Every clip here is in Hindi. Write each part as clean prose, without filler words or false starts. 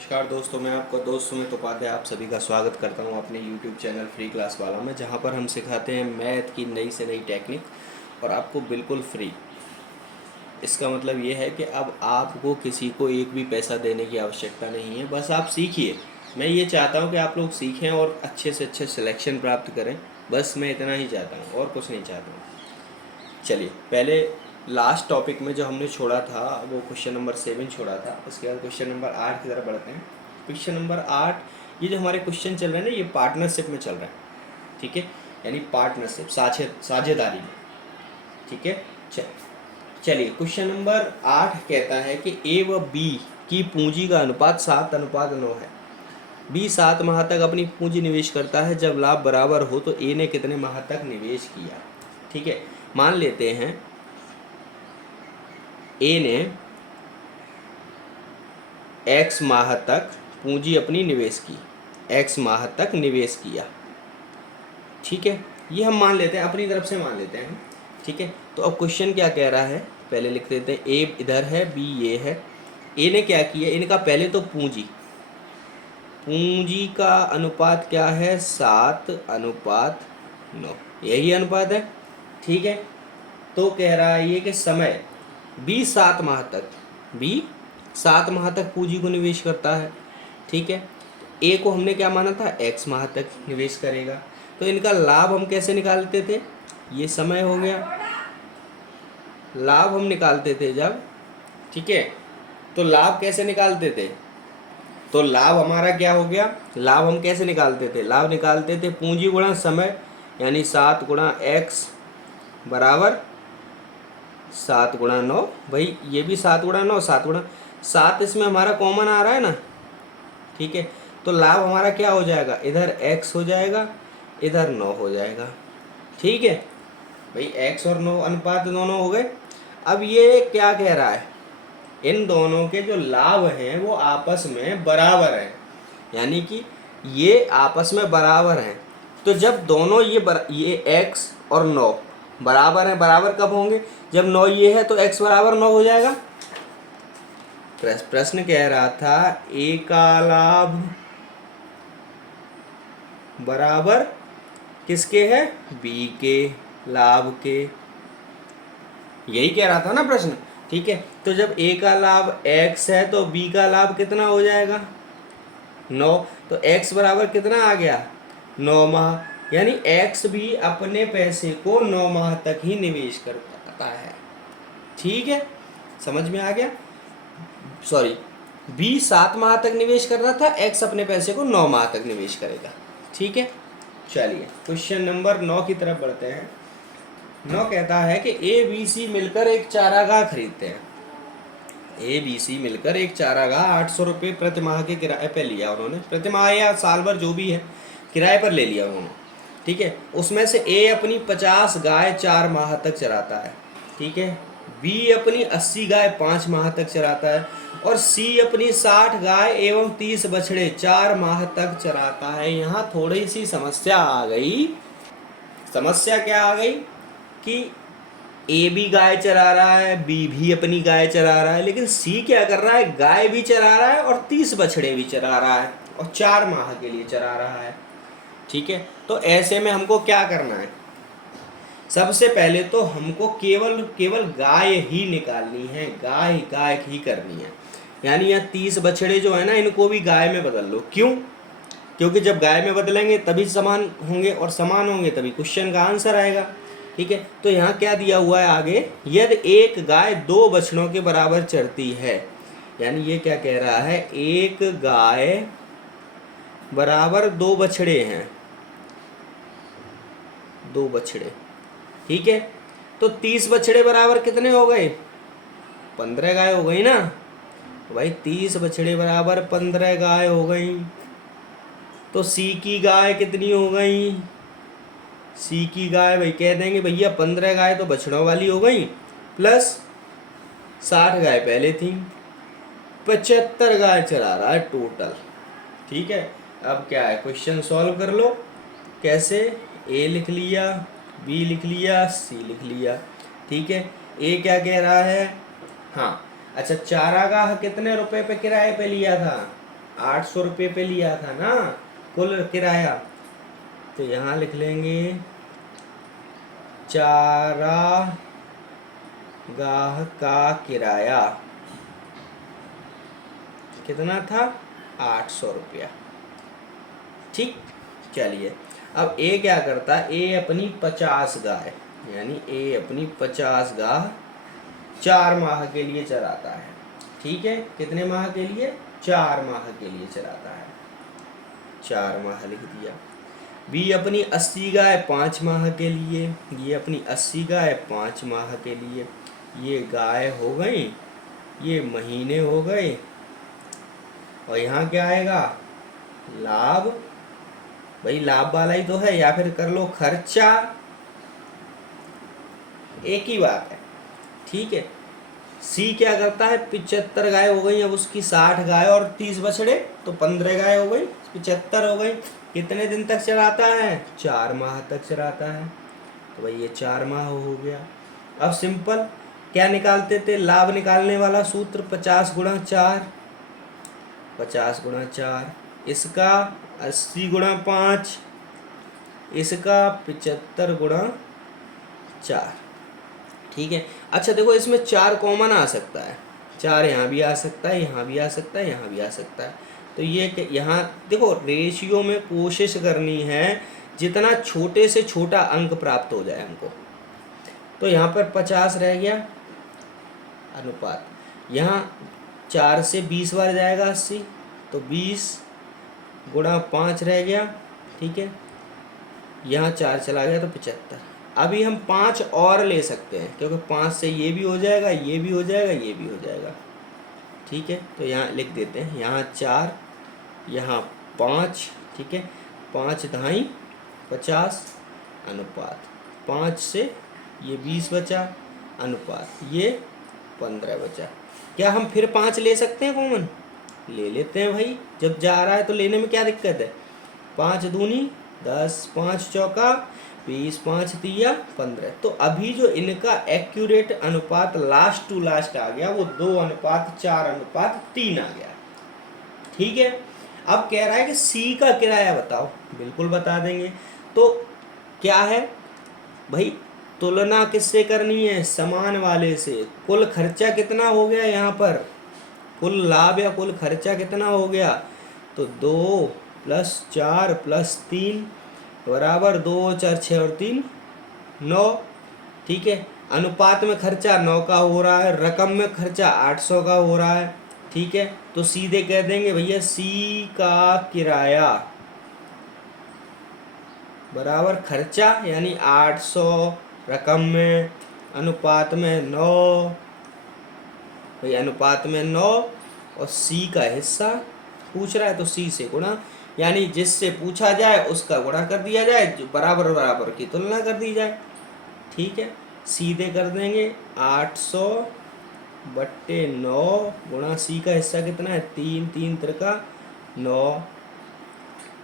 नमस्कार दोस्तों, मैं आपका दोस्त सुमित उपाध्याय आप सभी का स्वागत करता हूं अपने YouTube चैनल फ्री क्लास वाला में, जहां पर हम सिखाते हैं मैथ की नई से नई टेक्निक और आपको बिल्कुल फ्री। इसका मतलब ये है कि अब आपको किसी को एक भी पैसा देने की आवश्यकता नहीं है, बस आप सीखिए। मैं ये चाहता हूं कि आप लोग सीखें और अच्छे से अच्छे सिलेक्शन प्राप्त करें। बस मैं इतना ही चाहता हूँ और कुछ नहीं चाहता हूँ। चलिए, पहले लास्ट टॉपिक में जो हमने छोड़ा था वो क्वेश्चन नंबर 7 छोड़ा था। उसके बाद क्वेश्चन नंबर 8 की तरफ बढ़ते हैं। क्वेश्चन नंबर 8, ये जो हमारे क्वेश्चन चल रहे हैं ना, ये पार्टनरशिप में चल रहा है। ठीक है, यानी पार्टनरशिप, साझेदारी में। ठीक है, चलिए क्वेश्चन नंबर 8 कहता है कि ए व बी की पूंजी का अनुपात 7:9 है। बी 7 माह तक अपनी पूंजी निवेश करता है। जब लाभ बराबर हो तो ए ने कितने माह तक निवेश किया। ठीक है, मान लेते हैं ए ने एक्स माह तक पूंजी अपनी निवेश की, एक्स माह तक निवेश किया। ठीक है, ये हम मान लेते हैं, अपनी तरफ से मान लेते हैं। ठीक है, तो अब क्वेश्चन क्या कह रहा है, पहले लिख देते हैं। ए इधर है, बी ये है। ए ने क्या किया, इनका पहले तो पूंजी का अनुपात क्या है, 7:9, यही अनुपात है। ठीक है, तो कह रहा है ये कि समय बी 7 माह तक पूंजी को निवेश करता है। ठीक है, ए को हमने क्या माना था, एक्स माह तक निवेश करेगा। तो इनका लाभ हम कैसे निकालते थे, ये समय हो गया, लाभ हम निकालते थे जब। ठीक है, तो लाभ कैसे निकालते थे, तो लाभ हमारा क्या हो गया, लाभ हम कैसे निकालते थे, लाभ निकालते थे पूंजी गुणा समय, यानी 7 गुणा एक्स बराबर 7 गुणा 9। भाई ये भी 7 गुणा 9, 7 इसमें हमारा कॉमन आ रहा है ना। ठीक है, तो लाभ हमारा क्या हो जाएगा, इधर x हो जाएगा, इधर 9 हो जाएगा। ठीक है भाई, x और 9 अनुपात दोनों हो गए। अब ये क्या कह रहा है, इन दोनों के जो लाभ हैं वो आपस में बराबर हैं, यानी कि ये आपस में बराबर हैं। तो जब दोनों ये x और 9 बराबर हैं, बराबर कब होंगे, जब 9 ये है तो x बराबर 9 हो जाएगा। प्रश्न कह रहा था ए का लाभ बराबर किसके है, बी के लाभ के, यही कह रहा था ना प्रश्न। ठीक है, तो जब ए का लाभ x है तो बी का लाभ कितना हो जाएगा, 9। तो x बराबर कितना आ गया, 9 माह, यानी x भी अपने पैसे को 9 माह तक ही निवेश करता है। ठीक है, समझ में आ गया। सॉरी, बी 7 माह तक निवेश कर रहा था, एक्स अपने पैसे को 9 माह तक निवेश करेगा। ठीक है, चलिए क्वेश्चन नंबर 9 की तरफ बढ़ते हैं। 9 कहता है कि ए बी सी मिलकर एक चारागाह खरीदते हैं। ए बी सी मिलकर एक चारागाह 800 रुपये प्रति माह के किराए पर लिया उन्होंने, प्रति माह या साल भर जो भी है किराए पर ले लिया उन्होंने। ठीक है, उसमें से ए अपनी 50 गाय 4 माह तक चराता है। ठीक है, बी अपनी 80 गाय 5 माह तक चराता है और सी अपनी 60 गाय एवं 30 बछड़े 4 माह तक चराता है। यहाँ थोड़ी सी समस्या आ गई। समस्या क्या आ गई कि ए भी गाय चरा रहा है, बी भी अपनी गाय चरा रहा है, लेकिन सी क्या कर रहा है, गाय भी चरा रहा है और 30 बछड़े भी चरा रहा है और 4 माह के लिए चरा रहा है। ठीक है, तो ऐसे में हमको क्या करना है, सबसे पहले तो हमको केवल गाय ही निकालनी है, गाय ही करनी है। यानी यहाँ 30 बछड़े जो है ना, इनको भी गाय में बदल लो। क्यों, क्योंकि जब गाय में बदलेंगे तभी समान होंगे और समान होंगे तभी क्वेश्चन का आंसर आएगा। ठीक है, तो यहाँ क्या दिया हुआ है आगे, यदि एक गाय 2 बछड़ों के बराबर चरती है, यानी ये क्या कह रहा है, एक गाय बराबर 2 बछड़े हैं, 2 बछड़े। ठीक है, तो 30 बछड़े बराबर कितने हो गए, 15 गाय हो गई ना भाई। 30 बछड़े बराबर 15 गाय हो गई। तो सी की गाय कितनी हो गई, सी की गाय भाई कह देंगे भैया 15 गाय तो बछड़ों वाली हो गई, प्लस 60 गाय पहले थी, 75 गाय चला रहा है टोटल। ठीक है, अब क्या है, क्वेश्चन सॉल्व कर लो। कैसे, ए लिख लिया, बी लिख लिया, सी लिख लिया। ठीक है, ए क्या कह रहा है, हाँ अच्छा, चारागाह कितने रुपए पे किराए पे लिया था, 800 रुपये पे लिया था ना कुल किराया, तो यहाँ लिख लेंगे चारागाह का किराया कितना था, 800 रुपया। ठीक, चलिए अब ए क्या करता है, ए अपनी 50 गाय, यानी ए अपनी 50 गाय 4 माह के लिए चराता है। ठीक है, कितने माह के लिए, 4 माह के लिए चराता है, 4 माह लिख दिया। बी अपनी 80 गाय 5 माह के लिए, ये अपनी 80 गाय 5 माह के लिए, ये गाय हो गई, ये महीने हो गए, और यहाँ क्या आएगा, लाभ, भाई लाभ वाला ही तो है, या फिर कर लो खर्चा, एक ही बात है। ठीक है, सी क्या करता है, 75 गाय हो गई, अब उसकी 60 गाय और 30 बछड़े, तो 15 गाय हो गई, 75 हो गई। कितने दिन तक चलाता है, 4 माह तक चलाता है, तो भाई ये 4 माह हो गया। अब सिंपल क्या निकालते थे, लाभ निकालने वाला सूत्र 50 गुणा 4, 50 गुणा 4, इसका 80 गुणा 5, इसका 75 गुणा 4। ठीक है, अच्छा देखो इसमें 4 कॉमन आ सकता है, 4 यहाँ भी आ सकता है, यहाँ भी आ सकता है, यहाँ भी आ सकता है, तो ये यहाँ देखो रेशियो में कोशिश करनी है जितना छोटे से छोटा अंक प्राप्त हो जाए हमको। तो यहाँ पर 50 रह गया अनुपात, यहाँ 4 से 20 बार जाएगा 80, तो 20 गुणा 5 रह गया। ठीक है, यहाँ 4 चला गया तो 75। अभी हम 5 और ले सकते हैं, क्योंकि 5 से ये भी हो जाएगा, ये भी हो जाएगा, ये भी हो जाएगा। ठीक है, तो यहाँ लिख देते हैं, यहाँ 4, यहाँ 5। ठीक है, 5 दहाई 50 अनुपात 5 से ये 20 बचा, अनुपात ये 15 बचा। क्या हम फिर 5 ले सकते हैं कॉमन, ले लेते हैं भाई, जब जा रहा है तो लेने में क्या दिक्कत है। 5 दूनी 10, 5 चौका 20, 5 तिया 15। तो अभी जो इनका एक्यूरेट अनुपात लास्ट टू लास्ट आ गया वो 2:4:3 आ गया। ठीक है, अब कह रहा है कि सी का किराया बताओ, बिल्कुल बता देंगे। तो क्या है भाई, तुलना किससे करनी है, समान वाले से। कुल खर्चा कितना हो गया यहाँ पर, कुल लाभ या कुल खर्चा कितना हो गया, तो 2 + 4 + 3 बराबर 2 4 6 और 3 9। ठीक है, अनुपात में खर्चा 9 का हो रहा है, रकम में खर्चा 800 का हो रहा है। ठीक है, तो सीधे कह देंगे भैया सी का किराया बराबर खर्चा यानी 800, रकम में अनुपात में 9, भाई अनुपात में 9, और सी का हिस्सा पूछ रहा है तो सी से गुणा, यानी जिससे पूछा जाए उसका गुणा कर दिया जाए, जो बराबर बराबर की तुलना कर दी जाए। ठीक है, सीधे कर देंगे 800/9 गुणा सी का हिस्सा कितना है 3, 3 त्रिका 9,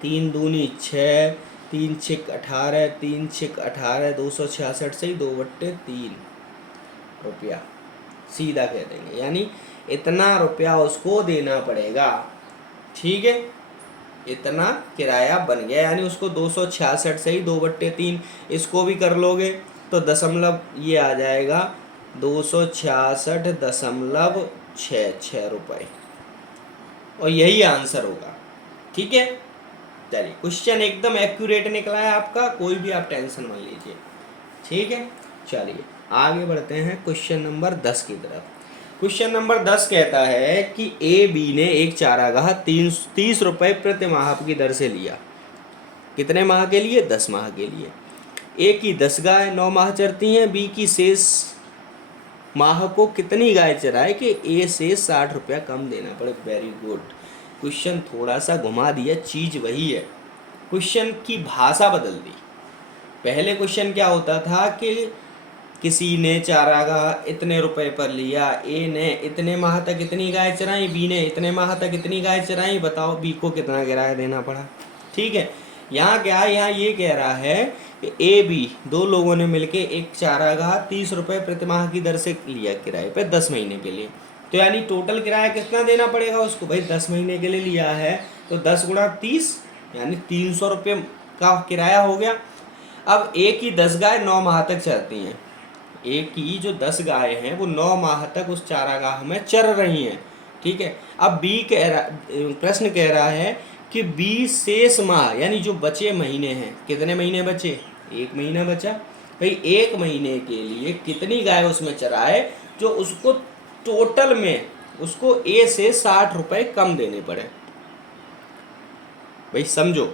3 दूनी 6, 3 छिक 18, 3 छिक 18, 266 से ही 2/3 रुपया सीधा कह देंगे, यानी इतना रुपया उसको देना पड़ेगा। ठीक है, इतना किराया बन गया, यानी उसको 266 से ही 2/3, इसको भी कर लोगे तो दशमलव ये आ जाएगा 266.66 रुपये, और यही आंसर होगा। ठीक है, चलिए क्वेश्चन एकदम एक्यूरेट निकला है आपका, कोई भी आप टेंशन मत लीजिए। ठीक है, चलिए आगे बढ़ते हैं क्वेश्चन नंबर 10 की तरफ। क्वेश्चन नंबर 10 कहता है कि ए बी ने एक चारागाह 30 रुपये प्रति माह की दर से लिया। कितने माह के लिए, 10 माह के लिए। ए की 10 गाय 9 माह चरती हैं, बी की शेष माह को कितनी गाय चराए कि ए से 60 रुपया कम देना पड़े। वेरी गुड, क्वेश्चन थोड़ा सा घुमा दिया, चीज़ वही है, क्वेश्चन की भाषा बदल दी। पहले क्वेश्चन क्या होता था कि किसी ने चारागाह इतने रुपए पर लिया, ए ने इतने माह तक इतनी गाय चराई, बी ने इतने माह तक इतनी गाय चराई, बताओ बी को कितना किराया देना पड़ा। ठीक है, यहाँ क्या है, यहाँ ये कह रहा है कि ए बी दो लोगों ने मिलके एक चारागाह 30 रुपये प्रति माह की दर से लिया किराए पे 10 महीने के लिए। तो यानी टोटल किराया कितना देना पड़ेगा उसको, भाई 10 महीने के लिए लिया है तो 10 गुणा 30 यानी 300 रुपये का किराया हो गया। अब एक ही 10 गाय 9 माह तक चरती हैं, एक ही जो 10 गाय हैं वो 9 माह तक उस चारागाह में चर रही हैं, ठीक है। अब बी कह रहा, प्रश्न कह रहा है कि बी शेष माह यानी जो बचे महीने हैं, कितने महीने बचे, 1 महीना बचा, भाई 1 महीने के लिए कितनी गाय उसमें चराए जो उसको टोटल में उसको ए से 60 रुपये कम देने पड़े। भाई समझो,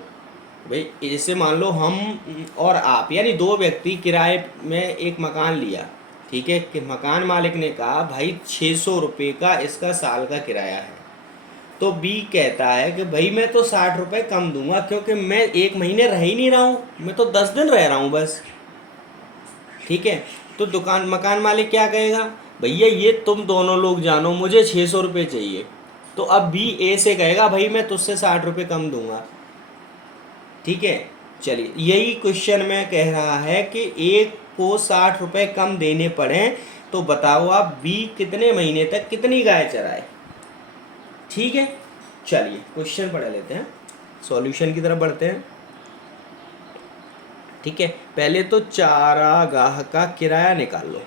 भाई जैसे मान लो हम और आप यानी 2 व्यक्ति किराए में एक मकान लिया, ठीक है, कि मकान मालिक ने कहा भाई 600 रुपये का इसका साल का किराया है, तो बी कहता है कि भाई मैं तो 60 रुपये कम दूंगा क्योंकि मैं 1 महीने रह ही नहीं रहा हूँ, मैं तो 10 दिन रह रहा हूँ बस, ठीक है। तो मकान मालिक क्या कहेगा, भैया ये तुम दोनों लोग जानो, मुझे 600 रुपये चाहिए, तो अब बी ए से कहेगा भाई मैं तुझसे 60 रुपये कम दूंगा, ठीक है। चलिए यही क्वेश्चन में कह रहा है कि एक को 60 रुपये कम देने पड़े, तो बताओ आप बी कितने महीने तक कितनी गाय चराए, ठीक है। चलिए क्वेश्चन पढ़ लेते हैं, सॉल्यूशन की तरफ बढ़ते हैं, ठीक है। पहले तो चारागाह का किराया निकाल लो,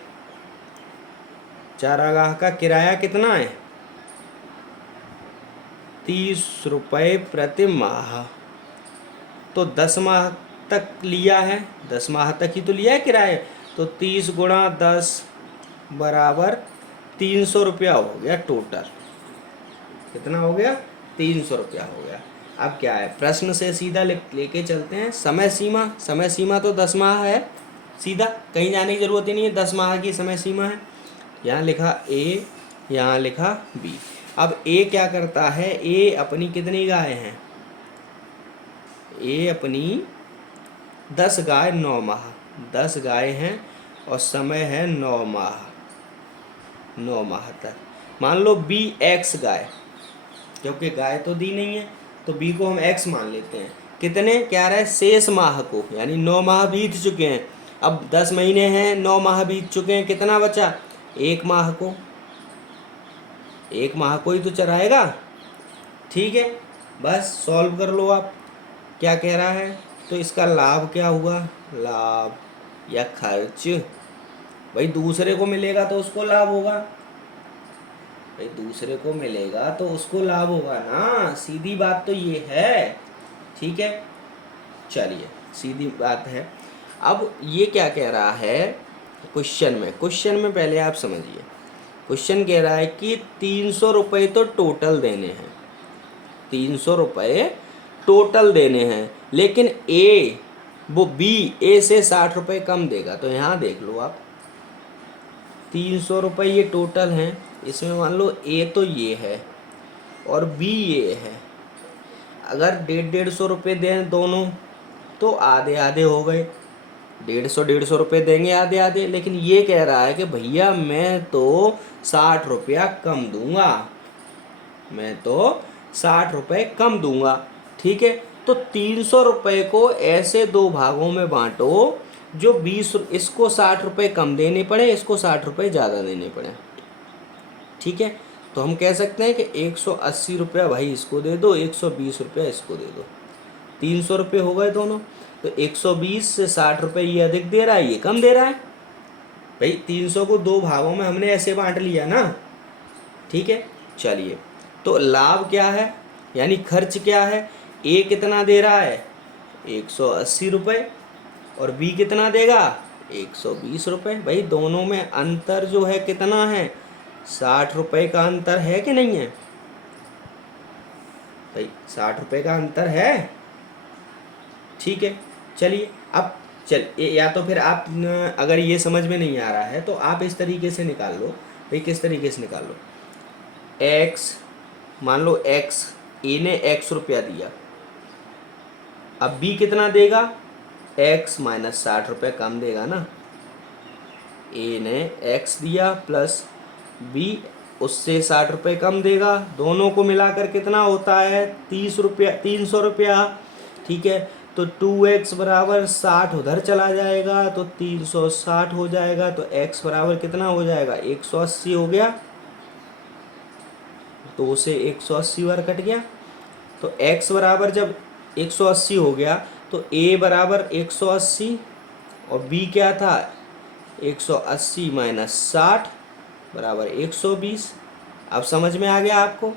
चारागाह का किराया कितना है, 30 रुपये प्रति माह, तो 10 माह तक लिया है, 10 माह तक ही तो लिया है किराया, तो 30 गुणा 10 बराबर 300 रुपया हो गया टोटल, कितना हो गया, 300 रुपया हो गया। अब क्या है, प्रश्न से सीधा लेके चलते हैं, समय सीमा, समय सीमा तो 10 माह है, सीधा कहीं जाने की ज़रूरत ही नहीं है, 10 माह की समय सीमा है। यहाँ लिखा ए, यहाँ लिखा बी। अब ए क्या करता है, ए अपनी कितनी गाय हैं, ए अपनी 10 गाय 9 माह, 10 गाय हैं और समय है 9 माह, 9 माह तक। मान लो बी एक्स गाय, क्योंकि गाय तो दी नहीं है तो बी को हम एक्स मान लेते हैं, कितने क्या रहा है, शेष माह को, यानी 9 माह बीत चुके हैं, अब 10 महीने हैं, 9 माह बीत चुके हैं, कितना बचा, 1 माह को, 1 माह को ही तो चराएगा, ठीक है। बस सॉल्व कर लो आप, क्या कह रहा है, तो इसका लाभ क्या हुआ, लाभ या खर्च, भाई दूसरे को मिलेगा तो उसको लाभ होगा, भाई दूसरे को मिलेगा तो उसको लाभ होगा ना, सीधी बात तो ये है, ठीक है। चलिए सीधी बात है। अब ये क्या कह रहा है क्वेश्चन में, क्वेश्चन में पहले आप समझिए, क्वेश्चन कह रहा है कि 300 रुपये तो टोटल देने हैं, 300 रुपये टोटल देने हैं, लेकिन ए वो बी ए से 60 रुपये कम देगा, तो यहाँ देख लो आप 300 रुपये ये टोटल हैं, इसमें मान लो ए तो ये है और बी ये है, अगर 150 रुपये दें दोनों तो आधे आधे हो गए, 150 रुपये देंगे आधे आधे, लेकिन ये कह रहा है कि भैया मैं तो 60 रुपया कम दूंगा, मैं तो 60 रुपये कम दूंगा, ठीक है। तो 300 रुपये को ऐसे 2 भागों में बांटो जो 20, इसको 60 रुपये कम देने पड़े, इसको 60 रुपये ज़्यादा देने पड़े, ठीक है। तो हम कह सकते हैं कि 180 रुपया भाई इसको दे दो, 120 रुपया इसको दे दो, 300 रुपये हो गए दोनों, तो 120 से 60 रुपये ये अधिक दे रहा है, ये कम दे रहा है, भाई 300 को 2 भागों में हमने ऐसे बांट लिया ना, ठीक है। चलिए तो लाभ क्या है यानी खर्च क्या है, ए कितना दे रहा है 180 रुपये और बी कितना देगा 120 रुपये, भाई दोनों में अंतर जो है कितना है 60 रुपये का अंतर है कि नहीं है, भाई 60 रुपये का अंतर है, ठीक है। चलिए अब या तो फिर आप अगर ये समझ में नहीं आ रहा है तो आप इस तरीके से निकाल लो, भाई किस तरीके से निकाल लो, एक्स, मान लो एक्स, ए ने x रुपया दिया, अब बी कितना देगा, x माइनस 60 रुपये कम देगा ना, ए ने x दिया प्लस बी उससे 60 रुपये कम देगा, दोनों को मिलाकर कितना होता है 30 रुपया, 300 रुपया, ठीक है। तो 2x बराबर 60 उधर चला जाएगा तो 360 हो जाएगा, तो x बराबर कितना हो जाएगा 180 हो गया, 2 से 180 बार कट गया। तो x बराबर जब 180 हो गया तो a बराबर 180 और b क्या था 180 माइनस 60 बराबर 120। अब समझ में आ गया आपको?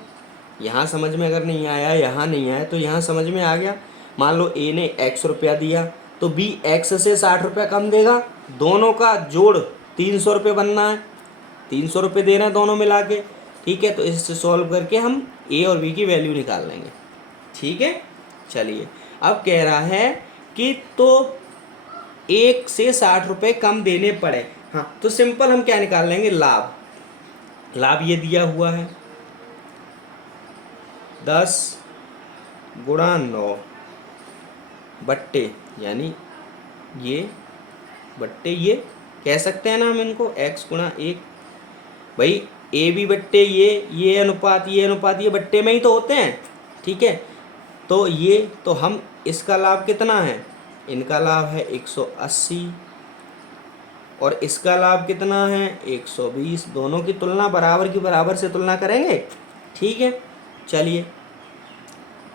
यहाँ समझ में अगर नहीं आया, यहाँ नहीं आया, तो यहाँ समझ में आ गया। मान लो a ने x रुपया दिया तो b x से 60 रुपया कम देगा। दोनों का जोड़ 300 रुपये बनना है, 300 रुपये दे रहे हैं दोनों मिला के। ठीक है, तो इससे सॉल्व करके हम a और b की वैल्यू निकाल लेंगे। ठीक है, चलिए अब कह रहा है कि तो 1 से 60 रुपये कम देने पड़े। हाँ, तो सिंपल हम क्या निकाल लेंगे, लाभ। लाभ ये दिया हुआ है 10 गुणा 9 बट्टे, यानी ये बट्टे ये कह सकते हैं ना हम इनको x गुणा 1। भाई ए बी बट्टे ये अनुपात ये बट्टे में ही तो होते हैं। ठीक है, तो ये तो हम इसका लाभ कितना है, इनका लाभ है 180 और इसका लाभ कितना है 120। दोनों की तुलना बराबर की बराबर से तुलना करेंगे। ठीक है, चलिए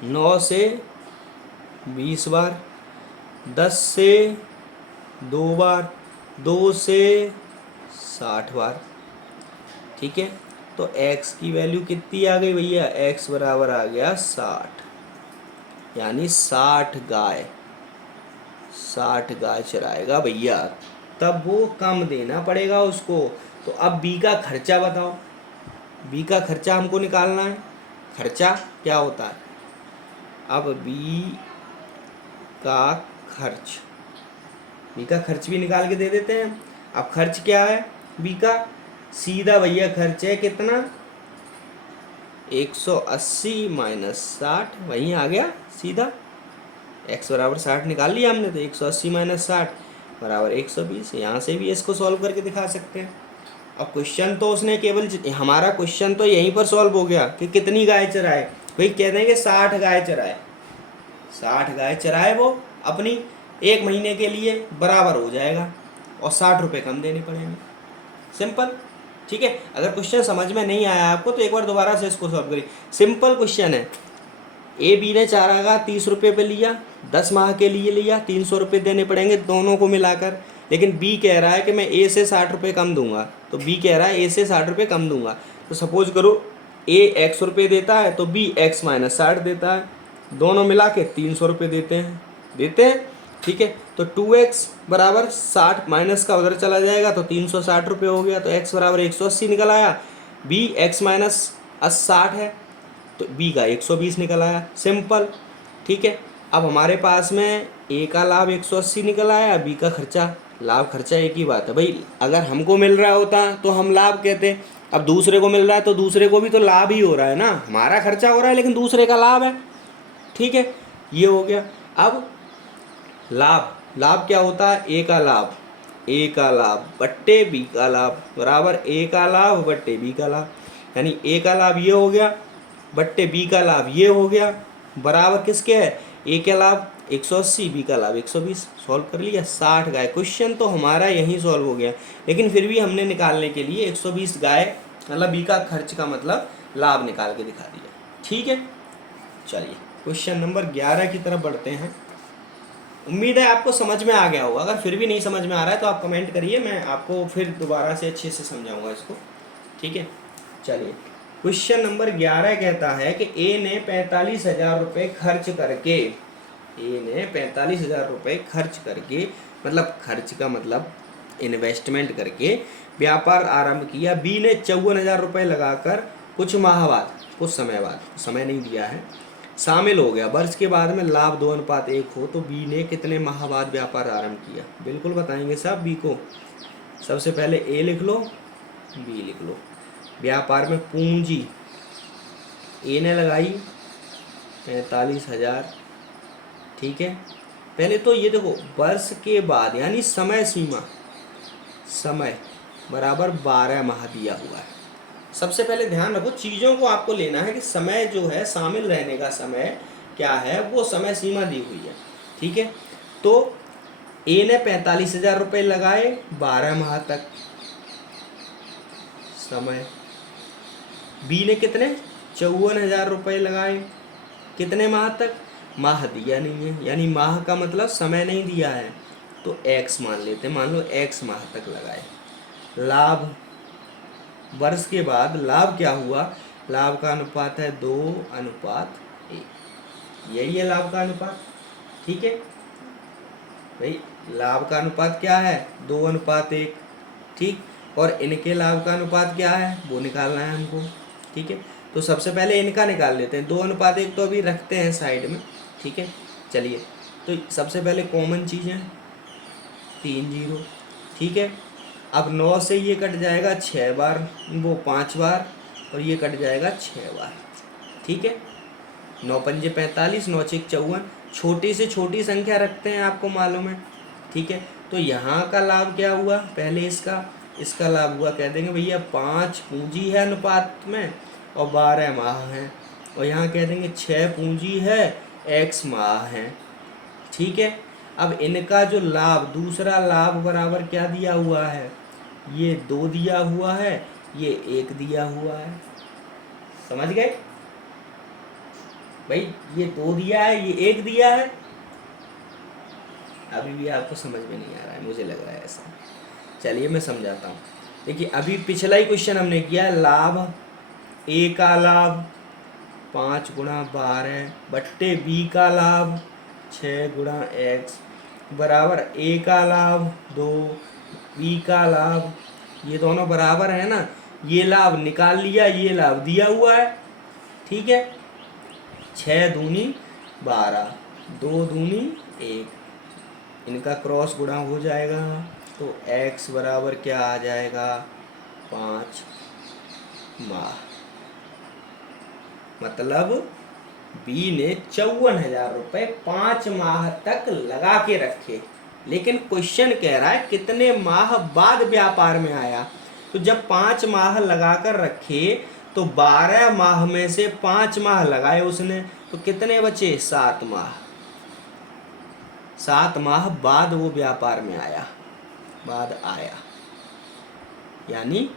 9 से 20 बार, 10 से 2 बार, 2 से 60 बार। ठीक है, तो x की वैल्यू कितनी आ गई भैया, x बराबर आ गया 60, यानी 60 गाय चराएगा भैया, तब वो कम देना पड़ेगा उसको। तो अब b का खर्चा बताओ, b का खर्चा हमको निकालना है। खर्चा क्या होता है, अब b का खर्च भी निकाल के दे देते हैं। अब खर्च क्या है b का, सीधा भैया खर्च है कितना 180 माइनस 60, वहीं आ गया सीधा। x बराबर 60 निकाल लिया हमने, तो 180 माइनस 60 बराबर 120। यहाँ से भी इसको सॉल्व करके दिखा सकते हैं। अब क्वेश्चन तो उसने केवल, हमारा क्वेश्चन तो यहीं पर सॉल्व हो गया कि कितनी गाय चराए। भाई कहते हैं कि 60 गाय चराए, 60 गाय चराए वो अपनी 1 महीने के लिए, बराबर हो जाएगा और 60 रुपये कम देने पड़ेंगे। सिंपल। ठीक है, अगर क्वेश्चन समझ में नहीं आया आपको तो एक बार दोबारा से इसको सॉल्व करिए। सिंपल क्वेश्चन है। ए बी ने चारागाह 30 रुपये पे लिया, 10 माह के लिए लिया, 300 रुपये देने पड़ेंगे दोनों को मिलाकर। लेकिन बी कह रहा है कि मैं ए से 60 रुपये कम दूंगा, तो बी कह रहा है ए से 60 रुपये कम दूंगा। तो सपोज करो ए x रुपये देता है तो बी x माइनस 60 देता है, दोनों मिला के 300 रुपये देते हैं। ठीक है, तो 2x बराबर 60 माइनस का उधर चला जाएगा तो 360 रुपये हो गया। तो x बराबर 180 निकल आया, b x माइनस 60 है तो b का 120 निकल आया। सिंपल। ठीक है, अब हमारे पास में a का लाभ 180 निकल आया, b का खर्चा, लाभ खर्चा एक ही बात है भाई। अगर हमको मिल रहा होता तो हम लाभ कहते, अब दूसरे को मिल रहा है तो दूसरे को भी तो लाभ ही हो रहा है ना। हमारा खर्चा हो रहा है लेकिन दूसरे का लाभ है। ठीक है, ये हो गया। अब लाभ क्या होता है, ए का लाभ बट्टे बी का लाभ बराबर ए का लाभ बट्टे बी का लाभ, यानी ए का लाभ ये हो गया बट्टे बी का लाभ ये हो गया, बराबर किसके है, ए का लाभ 180, बी का लाभ 120। सॉल्व कर लिया, 60 गाय। क्वेश्चन तो हमारा यहीं सॉल्व हो गया, लेकिन फिर भी हमने निकालने के लिए 120 गाय मतलब बी का खर्च का मतलब लाभ निकाल के दिखा दिया। ठीक है, चलिए क्वेश्चन नंबर 11 की तरफ बढ़ते हैं। उम्मीद है आपको समझ में आ गया होगा। अगर फिर भी नहीं समझ में आ रहा है तो आप कमेंट करिए, मैं आपको फिर दोबारा से अच्छे से समझाऊंगा इसको। ठीक है, चलिए क्वेश्चन नंबर 11 कहता है कि ए ने 45,000 रुपये खर्च करके, मतलब खर्च का मतलब इन्वेस्टमेंट करके व्यापार आरंभ किया। बी ने 54,000 रुपये लगाकर कुछ समय बाद, समय नहीं दिया है, शामिल हो गया। वर्ष के बाद में लाभ 2:1 हो तो बी ने कितने माह बाद व्यापार आरंभ किया। बिल्कुल बताएंगे साहब बी को। सबसे पहले ए लिख लो, बी लिख लो। व्यापार में पूंजी ए ने लगाई 45,000। ठीक है, पहले तो ये देखो वर्ष के बाद यानी समय सीमा, समय बराबर 12 माह दिया हुआ है। सबसे पहले ध्यान रखो, चीज़ों को आपको लेना है कि समय जो है, शामिल रहने का समय क्या है, वो समय सीमा दी हुई है। ठीक है, तो ए ने 45,000 रुपये लगाए 12 माह तक समय, बी ने कितने 54,000 रुपये लगाए। कितने माह तक? माह दिया नहीं है, यानी माह का मतलब समय नहीं दिया है, तो x मान लेते हैं। मान लो x माह तक लगाए। लाभ, वर्ष के बाद लाभ क्या हुआ? लाभ का अनुपात है 2:1, यही है लाभ का अनुपात। ठीक है भाई, लाभ का अनुपात क्या है? 2:1। ठीक, और इनके लाभ का अनुपात क्या है वो निकालना है हमको। ठीक है, तो सबसे पहले इनका निकाल लेते हैं। 2:1 तो अभी रखते हैं साइड में। ठीक है, चलिए, तो सबसे पहले कॉमन चीज़ है 3 0। ठीक है, अब 9 से ये कट जाएगा 6 बार, वो 5 बार, और ये कट जाएगा 6 बार। ठीक है, 9 पंजे 45, 9 छक 54, छोटी से छोटी संख्या रखते हैं, आपको मालूम है। ठीक है, तो यहाँ का लाभ क्या हुआ? पहले इसका लाभ हुआ, कह देंगे भैया 5 पूंजी है अनुपात में और 12 माह है, और यहाँ कह देंगे 6 पूंजी है, x माह है। ठीक है, अब इनका जो लाभ, दूसरा लाभ बराबर क्या दिया हुआ है? ये 2 दिया हुआ है, ये 1 दिया हुआ है। समझ गए भाई? ये 2 दिया है, ये 1 दिया है। अभी भी आपको समझ में नहीं आ रहा है, मुझे लग रहा है ऐसा। चलिए मैं समझाता हूँ। देखिए, अभी पिछला ही क्वेश्चन हमने किया, लाभ, ए का लाभ 5 गुणा 12 बट्टे बी का लाभ 6 गुणा x बराबर ए का लाभ 2, बी का लाभ, ये दोनों बराबर है ना। ये लाभ निकाल लिया, ये लाभ दिया हुआ है। ठीक है, 6 दूनी 12, 2 दूनी 1, इनका क्रॉस गुणा हो जाएगा, तो x बराबर क्या आ जाएगा? 5 माह। मतलब बी ने 54,000 रुपये 5 माह तक लगा के रखे। लेकिन क्वेश्चन कह रहा है कितने माह बाद व्यापार में आया। तो जब 5 माह लगा कर रखे, तो 12 माह में से 5 माह लगाए उसने, तो कितने बचे? 7 माह। 7 माह बाद वो व्यापार में आया, यानी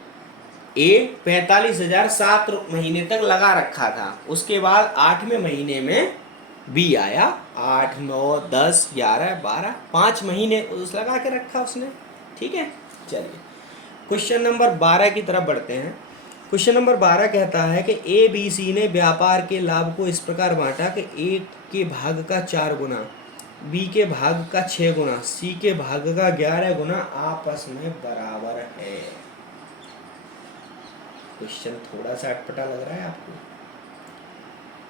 ए 45,000 7 महीने तक लगा रखा था। उसके बाद 8वें महीने में बी आया, 8 9 10 11 12, 5 महीने उस लगा के रखा उसने। ठीक है, चलिए क्वेश्चन नंबर 12 की तरफ बढ़ते हैं। क्वेश्चन नंबर 12 कहता है कि ए बी सी ने व्यापार के लाभ को इस प्रकार बांटा कि ए के भाग का 4 गुना, बी के भाग का 6 गुना, सी के भाग का 11 गुना आपस में बराबर है। क्वेश्चन थोड़ा सा अटपटा लग रहा है आपको?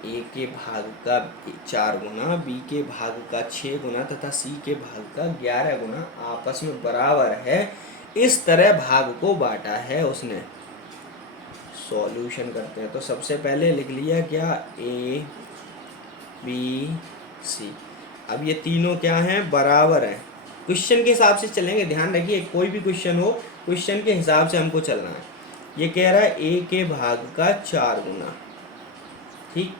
ए के भाग का 4 गुना, बी के भाग का 6 गुना तथा सी के भाग का 11 गुना आपस में बराबर है, इस तरह भाग को बांटा है उसने। सॉल्यूशन करते हैं। तो सबसे पहले लिख लिया क्या? A B C. अब ये तीनों क्या हैं? बराबर हैं। क्वेश्चन के हिसाब से चलेंगे, ध्यान रखिए, कोई भी क्वेश्चन हो, क्वेश्चन के हिसाब से हमको चलना है। ये कह रहा है ए के भाग का 4 गुना, ठीक,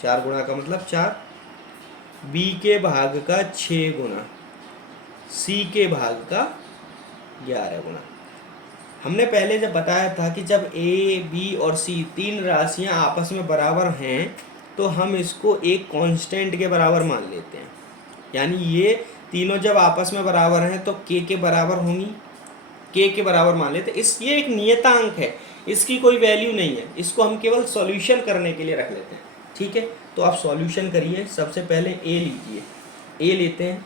4 गुना का मतलब 4, बी के भाग का 6 गुना, सी के भाग का 11 गुना। हमने पहले जब बताया था कि जब ए बी और सी तीन राशियां आपस में बराबर हैं, तो हम इसको एक कांस्टेंट के बराबर मान लेते हैं। यानी ये तीनों जब आपस में बराबर हैं तो के बराबर होंगी, के बराबर मान लेते हैं। ये एक नियतांक है, इसकी कोई वैल्यू नहीं है, इसको हम केवल सॉल्यूशन करने के लिए रख लेते हैं। ठीक है, तो आप सॉल्यूशन करिए। सबसे पहले ए लीजिए, ए लेते हैं,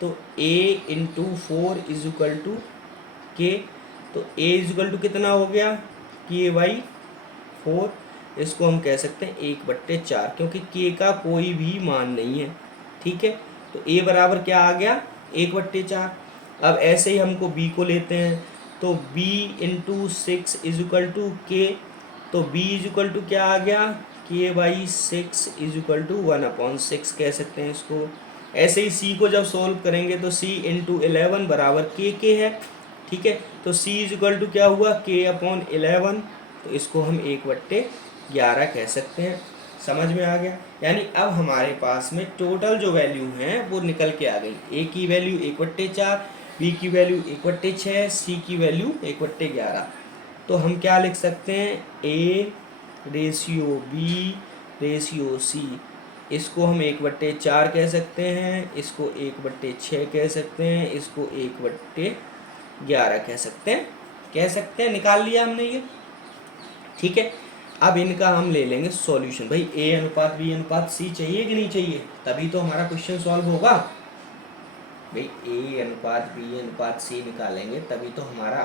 तो a into 4 is equal to K, तो a इज इक्वल टू कितना हो गया? k/4। इसको हम कह सकते हैं 1/4, क्योंकि k का कोई भी मान नहीं है। ठीक है, तो a बराबर क्या आ गया? 1/4। अब ऐसे ही हमको b को लेते हैं, तो b into 6 is equal to K, तो b इज इक्वल टू क्या आ गया? k/6 इज इक्वल टू 1/6 कह सकते हैं इसको। ऐसे ही c को जब सॉल्व करेंगे तो c इंटू 11 बराबर के है। ठीक है, तो c इज इक्वल टू क्या हुआ? k/11, तो इसको हम 1/11 कह सकते हैं। समझ में आ गया? यानी अब हमारे पास में टोटल जो वैल्यू हैं वो निकल के आ गई। a की वैल्यू 1/4, b की वैल्यू 1/6, c की वैल्यू 1/11। तो हम क्या लिख सकते हैं? a ratio B ratio C. इसको हम 1/4 कह सकते हैं, इसको 1/6 कह सकते हैं, इसको 1/11 कह सकते हैं। निकाल लिया हमने ये, ठीक है। अब इनका हम ले लेंगे सॉल्यूशन। भाई ए अनुपात बी अनुपात सी चाहिए कि नहीं चाहिए, तभी तो हमारा क्वेश्चन सॉल्व होगा। भाई ए अनुपात बी अनुपात सी निकालेंगे तभी तो हमारा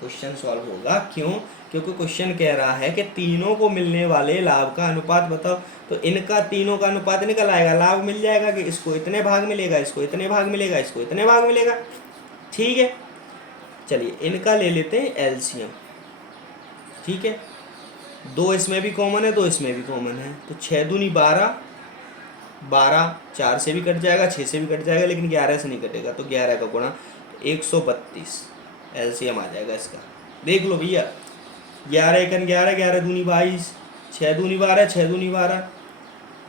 क्वेश्चन सॉल्व होगा। क्यों? क्योंकि क्वेश्चन कह रहा है कि तीनों को मिलने वाले लाभ का अनुपात बताओ। तो इनका तीनों का अनुपात निकल आएगा, लाभ मिल जाएगा कि इसको इतने भाग मिलेगा, इसको इतने भाग मिलेगा, इसको इतने भाग मिलेगा, ठीक है। चलिए इनका ले लेते हैं एलसीएम, ठीक है। 2 इसमें भी कॉमन है, 2 इसमें भी कॉमन है, तो 6 दूनी 12, 12 4 से भी कट जाएगा, 6 से भी कट जाएगा, लेकिन 11 से नहीं कटेगा, तो 11 का गुणा 132 एलसीएम आ जाएगा इसका। देख लो भैया, 11 एकन 11, 11 दूनी 22, 6 दूनी 12, 6 दूनी 12,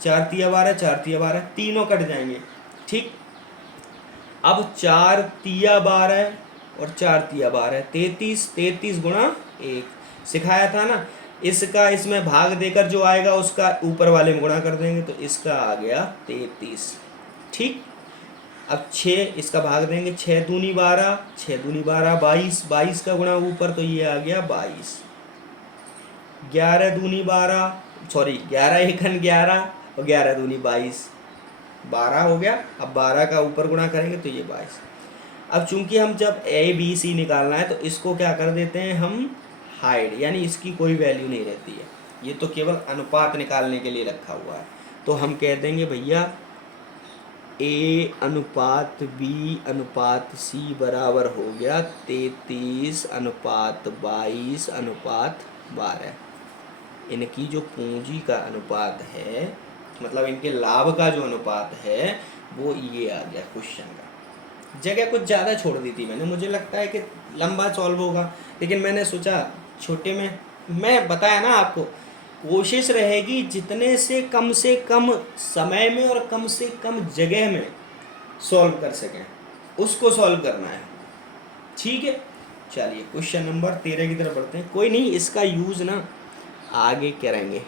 4 तिया 12, 4 तिया 12, तीनों कट जाएंगे, ठीक। अब 4 तिया 12 और 4 तिया 12, 33, 33 गुणा 1 सिखाया था ना। इसका इसमें भाग देकर जो आएगा उसका ऊपर वाले में गुणा कर देंगे, तो इसका आ गया 33, ठीक। अब 6 इसका भाग देंगे, 6 दूनी 12, 6 दूनी 12 22, 22 का गुणा ऊपर, तो ये आ गया 22। 11 दूनी 12, सॉरी 11 एकन 11 और 11 दूनी 22, 12 हो गया। अब 12 का ऊपर गुणा करेंगे तो ये 22। अब चूंकि हम जब ए बी सी निकालना है तो इसको क्या कर देते हैं हम, हाइड, यानी इसकी कोई वैल्यू नहीं रहती है, ये तो केवल अनुपात निकालने के लिए रखा हुआ है। तो हम कह देंगे भैया ए अनुपात बी अनुपात सी बराबर हो गया 33 अनुपात 22 अनुपात 12। इनकी जो पूंजी का अनुपात है, मतलब इनके लाभ का जो अनुपात है, वो ये आ गया। क्वेश्चन का जगह कुछ ज़्यादा छोड़ दी थी मैंने, मुझे लगता है कि लंबा सॉल्व होगा, लेकिन मैंने सोचा छोटे में, मैं बताया ना आपको, कोशिश रहेगी जितने से कम समय में और कम से कम जगह में सॉल्व कर सकें, उसको सॉल्व करना है, ठीक है। चलिए क्वेश्चन नंबर 13 की तरफ बढ़ते हैं। कोई नहीं, इसका यूज़ ना आगे करेंगे,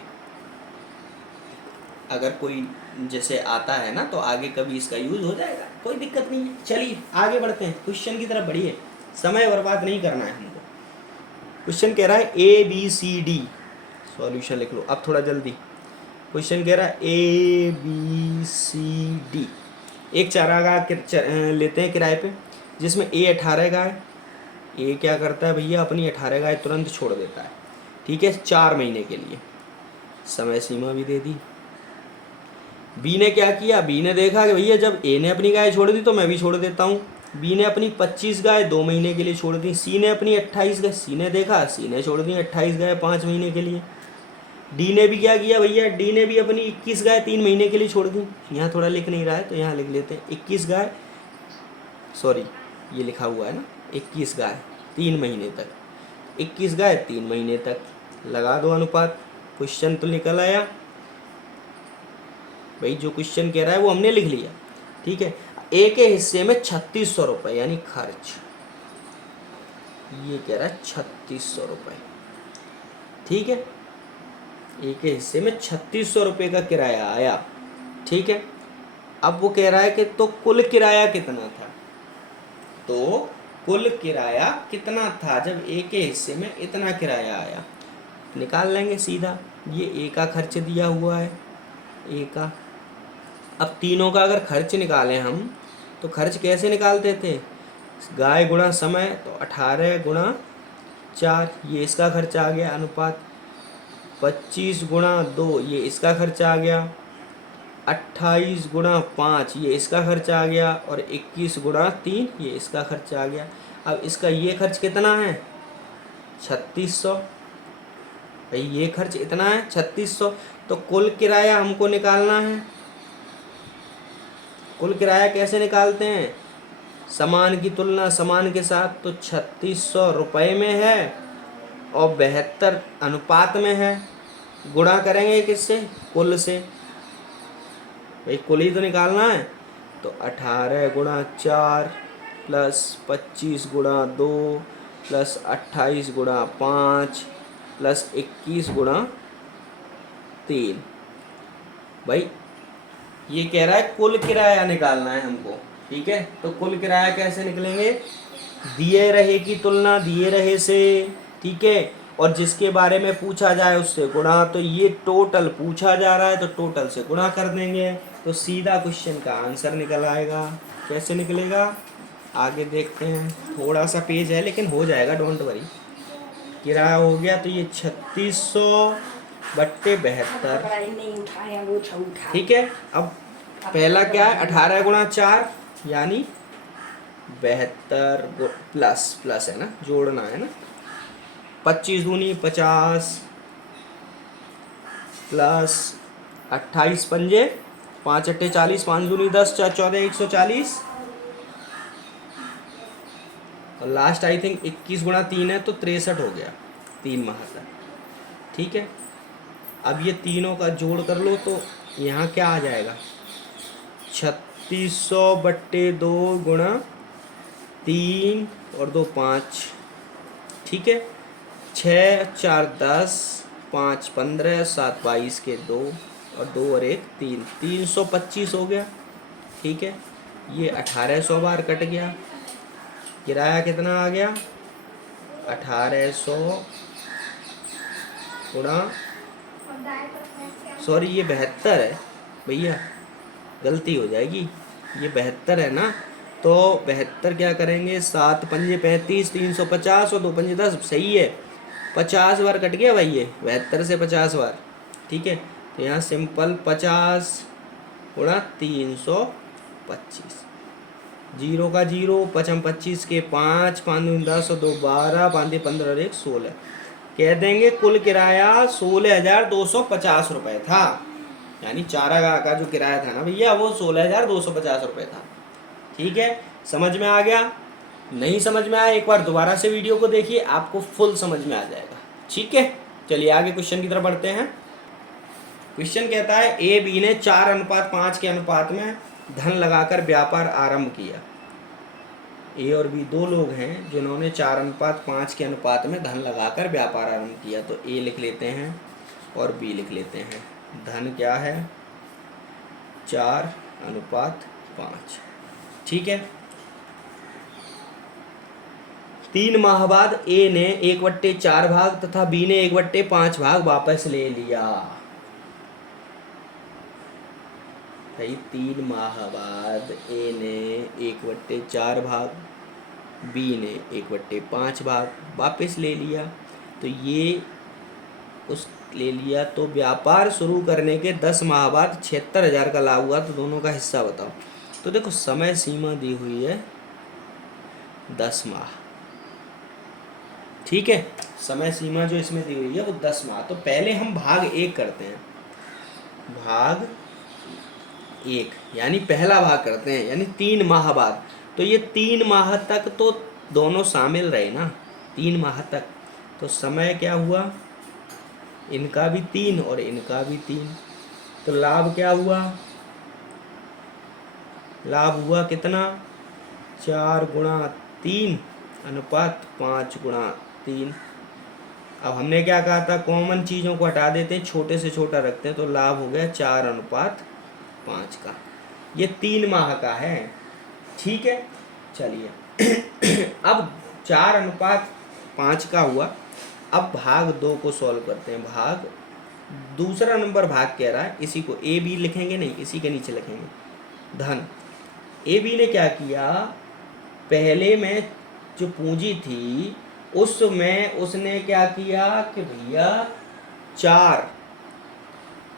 अगर कोई जैसे आता है ना तो आगे कभी इसका यूज़ हो जाएगा, कोई दिक्कत नहीं है। चलिए आगे बढ़ते हैं, क्वेश्चन की तरफ बढ़िए, समय बर्बाद नहीं करना है हमको। क्वेश्चन कह रहा है A B C D, solution लिख लो अब थोड़ा जल्दी। क्वेश्चन कह रहा है ए बी सी डी, एक चारागाह लेते हैं किराए पे, जिसमें ए 18 गाय। ए क्या करता है भैया, अपनी 18 गाय तुरंत छोड़ देता है, ठीक है, 4 महीने के लिए, समय सीमा भी दे दी। बी ने क्या किया, बी ने देखा कि भैया जब ए ने अपनी गाय छोड़ दी तो मैं भी छोड़ देता हूँ। बी ने अपनी 25 गाय 2 महीने के लिए छोड़ दी। सी ने अपनी 28 गाय, सी ने देखा, सी ने छोड़ दी 28 गाय 5 महीने के लिए। डी ने भी क्या किया भैया, डी ने भी अपनी 21 गाय 3 महीने के लिए छोड़ दी। यहाँ थोड़ा लिख नहीं रहा है तो यहाँ लिख लेते हैं 21 गाय, सॉरी ये लिखा हुआ है ना, 21 गाय 3 महीने तक, 21 गाय 3 महीने तक, लगा दो अनुपात, क्वेश्चन तो निकल आया। भाई जो क्वेश्चन कह रहा है वो हमने लिख लिया, ठीक है। ए के हिस्से में 3600 रुपये यानी खर्च, ये कह रहा है 3600 रुपये, ठीक है। ए के हिस्से में 3600 रुपये का किराया आया, ठीक है। अब वो कह रहा है कि तो कुल किराया कितना था, तो कुल किराया कितना था जब ए के हिस्से में इतना किराया आया, निकाल लेंगे सीधा। ये ए का खर्च दिया हुआ है, ए का। अब तीनों का अगर खर्च निकालें हम तो खर्च कैसे निकालते थे, गाय गुणा समय, तो 18 गुणा 4, ये इसका खर्च आ गया अनुपात। 25 गुणा 2, ये इसका खर्च आ गया। 28 गुणा 5, ये इसका खर्च आ गया। और 21 गुणा 3, ये इसका खर्च आ गया। अब इसका ये खर्च कितना है, 3600। भाई ये खर्च इतना है 3600, तो कुल किराया हमको निकालना है। कुल किराया कैसे निकालते हैं, समान की तुलना समान के साथ, तो 3600 रुपये में है और 72 अनुपात में है, गुणा करेंगे किससे, कुल से। भाई कुल ही तो निकालना है, तो 18 गुणा 4 प्लस 25 गुणा 2 प्लस 28 गुणा 5 प्लस 21 गुणा 3। भाई ये कह रहा है कुल किराया निकालना है हमको, ठीक है। तो कुल किराया कैसे निकलेंगे, दिए रहे की तुलना दिए रहे से, ठीक है, और जिसके बारे में पूछा जाए उससे गुणा। तो ये टोटल पूछा जा रहा है तो टोटल से गुणा कर देंगे तो सीधा क्वेश्चन का आंसर निकल आएगा। कैसे निकलेगा आगे देखते हैं, थोड़ा सा पेज है लेकिन हो जाएगा, डोंट वरी। किराया हो गया तो ये 3600/72, ठीक है। अब पहला क्या है, 18 गुणा 4 यानी 72 प्लस प्लस है ना, जोड़ना है ना, 25 दूनी 50 प्लस 28 पंजे 5 अट्ठे 40, 5 दूनी 10, 4 14 140, और लास्ट आई थिंक 21 गुणा 3 है तो 63 हो गया 3 माह तक, ठीक है। अब ये तीनों का जोड़ कर लो तो यहाँ क्या आ जाएगा, 3600/2 गुणा 3 और 2 5, ठीक है। 6 4 10, 5 15, 7 22 के 2 और 2 और 1 3, 325 हो गया, ठीक है। ये 1800 बार कट गया, किराया कितना आ गया, 1800 गुणा, सॉरी ये 72 है भैया, गलती हो जाएगी, ये 72 है ना, तो 72 क्या करेंगे, 7 पंजे 35, 350 और 2 पंजे 10, सही है, 50 बार कट गया भाई, ये 72 से 50 बार, ठीक है। तो यहाँ सिंपल 50 गुणा 325, 0 का 0, 5 25 के 5, 5 दूनी 10 और 2 12, 5 15 और 1 16, कह देंगे कुल किराया 16,250 रुपये था, यानी चारागाह का जो किराया था ना भैया वो 16,250 रुपये था, ठीक है। समझ में आ गया, नहीं समझ में आया एक बार दोबारा से वीडियो को देखिए, आपको फुल समझ में आ जाएगा, ठीक है। चलिए आगे क्वेश्चन की तरफ बढ़ते हैं। क्वेश्चन कहता है ए बी ने 4:5 के अनुपात में धन लगाकर व्यापार आरंभ किया। ए और बी दो लोग हैं जिन्होंने 4:5 के अनुपात में धन लगाकर व्यापार आरंभ किया। तो ए लिख लेते हैं और बी लिख लेते हैं। धन क्या है, 4:5, ठीक है। 3 माह बाद ए ने 1/4 भाग तथा बी ने 1/5 भाग वापस ले लिया। भाई 3 माह बाद ए ने 1/4 भाग, बी ने 1/5 भाग वापस ले लिया। तो ये उस ले लिया, तो व्यापार शुरू करने के 10 माह बाद 76,000 का लाभ हुआ। तो दोनों का हिस्सा बताओ। तो देखो समय सीमा दी हुई है 10 माह, ठीक है। समय सीमा जो इसमें दी हुई है वो 10 माह। तो पहले हम भाग 1 करते हैं, भाग 1 यानी पहला भाग करते हैं, यानी 3 माह बाद। तो ये 3 माह तक तो दोनों शामिल रहे ना, 3 माह तक। तो समय क्या हुआ, इनका भी 3 और इनका भी 3। तो लाभ क्या हुआ, लाभ हुआ कितना, 4 गुणा 3 अनुपात 5 गुणा 3। अब हमने क्या कहा था, कॉमन चीज़ों को हटा देते हैं, छोटे से छोटा रखते हैं। तो लाभ हो गया 4:5 का। ये 3 माह का है, ठीक है। चलिए अब 4:5 का हुआ। अब भाग 2 को सॉल्व करते हैं। भाग दूसरा नंबर भाग कह रहा है, इसी को ए बी लिखेंगे, नहीं इसी के नीचे लिखेंगे धन। ए बी ने क्या किया, पहले में जो पूंजी थी उसमें उसने क्या किया कि भैया 4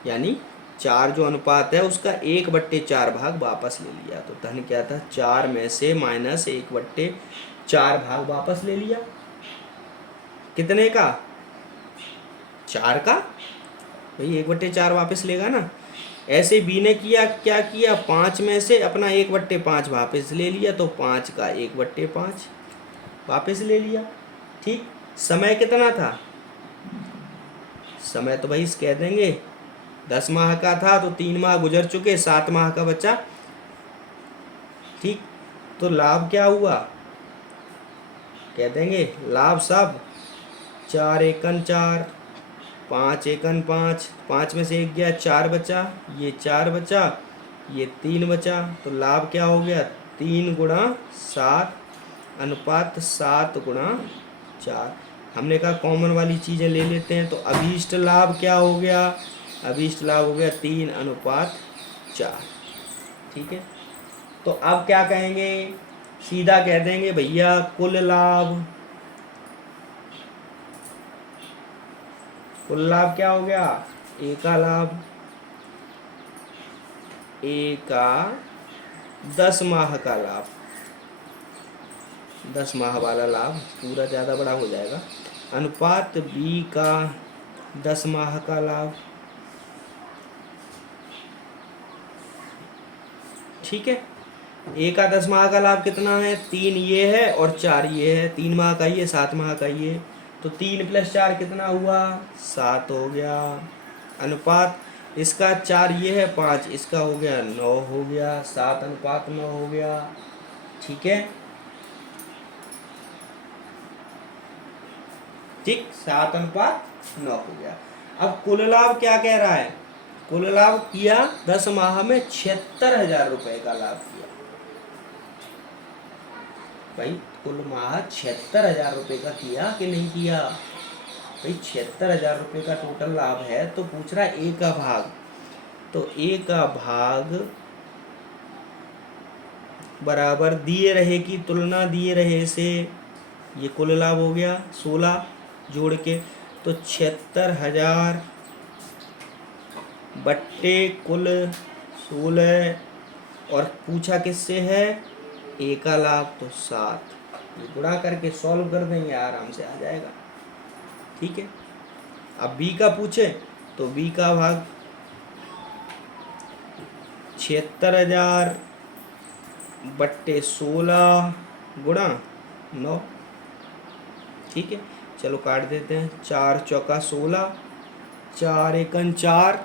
यानी 4 जो अनुपात है उसका 1/4 भाग वापस ले लिया। तो धन क्या था, 4 में से माइनस 1/4 भाग वापस ले लिया। कितने का, 4 का, भाई 1/4 वापस लेगा ना। ऐसे बी ने किया, क्या किया, 5 में से अपना 1/5 वापस ले लिया। तो 5 का 1/5 वापस ले लिया, ठीक। समय कितना था, समय तो भाई कह देंगे 10 माह का था, तो 3 माह गुजर चुके, 7 माह का बचा, ठीक। तो लाभ क्या हुआ, कह देंगे लाभ सब 4 एकन 4, 5 एकन 5, 5 में से 1 गया 4 बचा, ये 4 बचा, ये 3 बचा, तो लाभ क्या हो गया 3 गुणा 7 अनुपात 7 गुणा 4। हमने कहा कॉमन वाली चीज़ें ले लेते हैं, तो अभीष्ट लाभ क्या हो गया, अभीष्ट लाभ हो गया 3 अनुपात 4। ठीक है, तो अब क्या कहेंगे, सीधा कह देंगे भैया कुल लाभ, कुल लाभ क्या हो गया, ए का लाभ, ए का 10 माह का लाभ, 10 माह वाला लाभ पूरा ज़्यादा बड़ा हो जाएगा, अनुपात बी का 10 माह का लाभ। ठीक है, ए का 10 माह का लाभ कितना है, 3 ये है और 4 ये है, 3 माह का ये 7 माह का ये, तो 3 + 4 कितना हुआ 7 हो गया, अनुपात इसका 4 ये है 5, इसका हो गया 9 हो गया, 7 अनुपात 9 हो गया। ठीक है, ठीक 7 अनुपात 9 हो गया। अब कुल लाभ क्या कह रहा है, कुल लाभ किया 10 माह में 76,000 रुपए का लाभ किया भाई, कुल माह 76,000 रुपए का किया कि नहीं किया भाई, 76,000 रुपए का टोटल लाभ है, तो पूछ रहा है ए का भाग, तो ए का भाग बराबर दिए रहे की तुलना दिए रहे से, ये कुल लाभ हो गया 16 जोड़ के, तो 76,000 बट्टे कुल 16, और पूछा किससे है, ए का लाभ, तो 7, ये गुणा करके सॉल्व कर देंगे आराम से आ जाएगा। ठीक है, अब बी का पूछे तो बी का भाग 76,000 बट्टे 16 गुणा 9। ठीक है, चलो काट देते हैं, 4 चौका 16, 4 एकन 4,